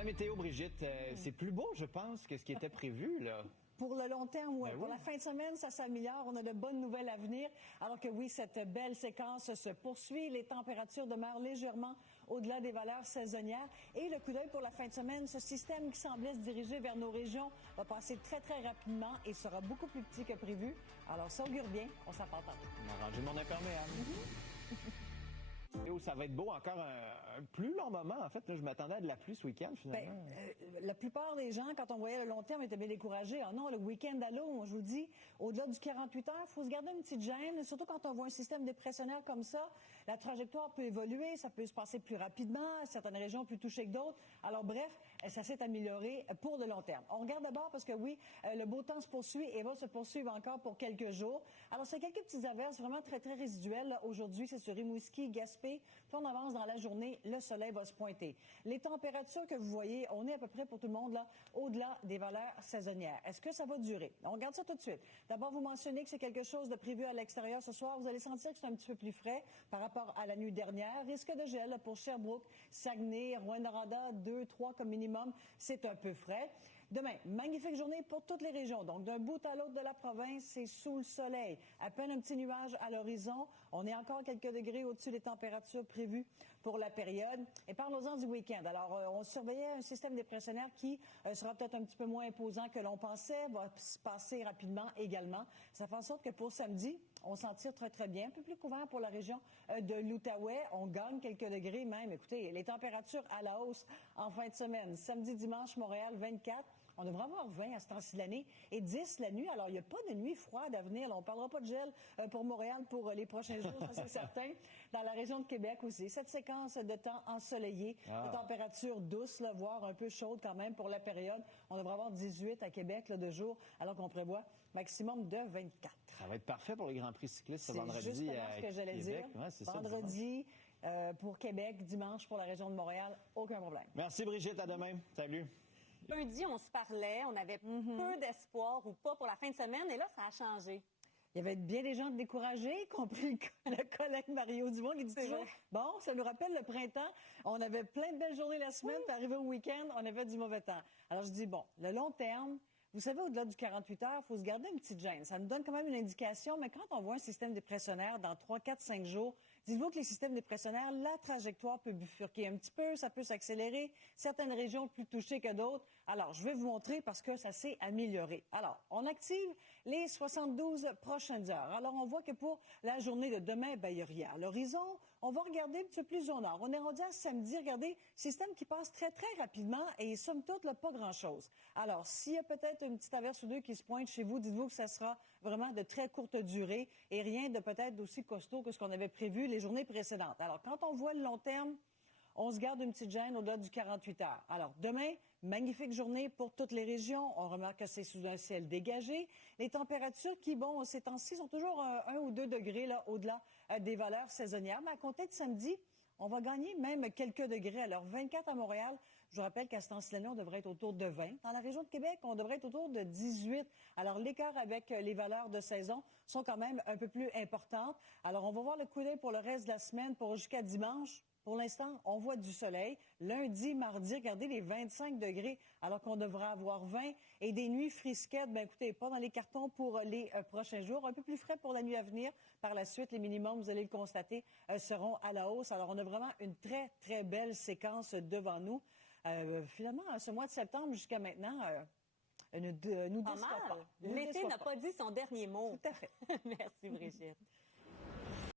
la météo, Brigitte, c'est plus beau, je pense, que ce qui était prévu, là. Pour le long terme, oui. Ben Pour oui. la fin de semaine, ça s'améliore. On a de bonnes nouvelles à venir. Alors que oui, cette belle séquence se poursuit. Les températures demeurent légèrement au-delà des valeurs saisonnières. Et le coup d'œil pour la fin de semaine, ce système qui semblait se diriger vers nos régions va passer très, très rapidement et sera beaucoup plus petit que prévu. Alors, ça augure bien. On s'en parle tantôt. On a rangé mon imperméable. Ça va être beau encore un plus long moment. En fait, là, je m'attendais à de la pluie ce week-end, finalement. La plupart des gens, quand on voyait le long terme, étaient bien découragés. Ah non, le week-end à l'eau, je vous dis, au-delà du 48 heures, il faut se garder une petite gêne, surtout quand on voit un système dépressionnaire comme ça. La trajectoire peut évoluer, ça peut se passer plus rapidement, certaines régions plus touchées que d'autres. Alors bref, ça s'est amélioré pour le long terme. On regarde d'abord parce que oui, le beau temps se poursuit et va se poursuivre encore pour quelques jours. Alors, c'est quelques petites averses vraiment très, très résiduelles. Là, aujourd'hui, c'est sur Rimouski, Gaspé. Puis on avance dans la journée, le soleil va se pointer. Les températures que vous voyez, on est à peu près pour tout le monde là, au-delà des valeurs saisonnières. Est-ce que ça va durer? On regarde ça tout de suite. D'abord, vous mentionnez que c'est quelque chose de prévu à l'extérieur ce soir. Vous allez sentir que c'est un petit peu plus frais par rapport à la nuit dernière. Risque de gel pour Sherbrooke, Saguenay, Rouyn-Noranda, 2, 3 comme minimum. C'est un peu frais. Demain, magnifique journée pour toutes les régions. Donc, d'un bout à l'autre de la province, c'est sous le soleil. À peine un petit nuage à l'horizon. On est encore quelques degrés au-dessus des températures prévues pour la période. Et parlons-en du week-end. Alors, on surveillait un système dépressionnaire qui sera peut-être un petit peu moins imposant que l'on pensait, va se passer rapidement également. Ça fait en sorte que pour samedi, on s'en tire très, très bien. Un peu plus couvert pour la région de l'Outaouais. On gagne quelques degrés même. Écoutez, les températures à la hausse en fin de semaine. Samedi, dimanche, Montréal, 24. On devrait avoir 20 à ce temps-ci de l'année et 10 la nuit. Alors, il n'y a pas de nuit froide à venir. Là, on ne parlera pas de gel pour Montréal pour les prochains jours, ça c'est certain. Dans la région de Québec aussi. Cette séquence de temps ensoleillé, de température douce, là, voire un peu chaude quand même pour la période. On devrait avoir 18 à Québec là, de jour, alors qu'on prévoit maximum de 24. Ça va être parfait pour les Grands Prix cyclistes ce vendredi C'est justement ce que j'allais Québec. dire. Ouais, c'est vendredi pour Québec, dimanche pour la région de Montréal, aucun problème. Merci Brigitte, à demain. Salut. Lundi, on se parlait, on avait peu d'espoir ou pas pour la fin de semaine, et là, ça a changé. Il y avait bien des gens découragés, y compris le collègue Mario Dumont qui dit toujours, bon, ça nous rappelle le printemps, on avait plein de belles journées la semaine, puis arrivé au week-end, on avait du mauvais temps. Alors je dis, bon, le long terme, vous savez, au-delà du 48 heures, il faut se garder une petite gêne. Ça nous donne quand même une indication, mais quand on voit un système dépressionnaire dans 3, 4, 5 jours, dites-vous que les systèmes dépressionnaires, la trajectoire peut bifurquer un petit peu, ça peut s'accélérer, certaines régions plus touchées que d'autres. Alors, je vais vous montrer parce que ça s'est amélioré. Alors, on active les 72 prochaines heures. Alors, on voit que pour la journée de demain, il n'y a rien à l'horizon. On va regarder un petit peu plus au nord. On est rendu à samedi, regardez, système qui passe très, très rapidement et somme toute, là, pas grand-chose. Alors, s'il y a peut-être une petite averse ou deux qui se pointe chez vous, dites-vous que ça sera vraiment de très courte durée et rien de peut-être d'aussi costaud que ce qu'on avait prévu les journées précédentes. Alors, quand on voit le long terme, on se garde une petite gêne au-delà du 48 heures. Alors, demain, magnifique journée pour toutes les régions. On remarque que c'est sous un ciel dégagé. Les températures qui, bon, ces temps-ci, sont toujours 1 ou 2 degrés là, au-delà des valeurs saisonnières. Mais à compter de samedi, on va gagner même quelques degrés. Alors, 24 à Montréal. Je vous rappelle qu'à ce temps-ci, on devrait être autour de 20. Dans la région de Québec, on devrait être autour de 18. Alors, l'écart avec les valeurs de saison sont quand même un peu plus importantes. Alors, on va voir le coup d'œil pour le reste de la semaine, pour jusqu'à dimanche. Pour l'instant, on voit du soleil. Lundi, mardi, regardez les 25 degrés, alors qu'on devrait avoir 20. Et des nuits frisquettes, ben écoutez, pas dans les cartons pour les prochains jours. Un peu plus frais pour la nuit à venir. Par la suite, les minimums, vous allez le constater, seront à la hausse. Alors, on a vraiment une très, très belle séquence devant nous. Finalement, ce mois de septembre jusqu'à maintenant, nous déçoit pas. L'été n'a pas dit son dernier mot. Tout à fait. Merci, Brigitte.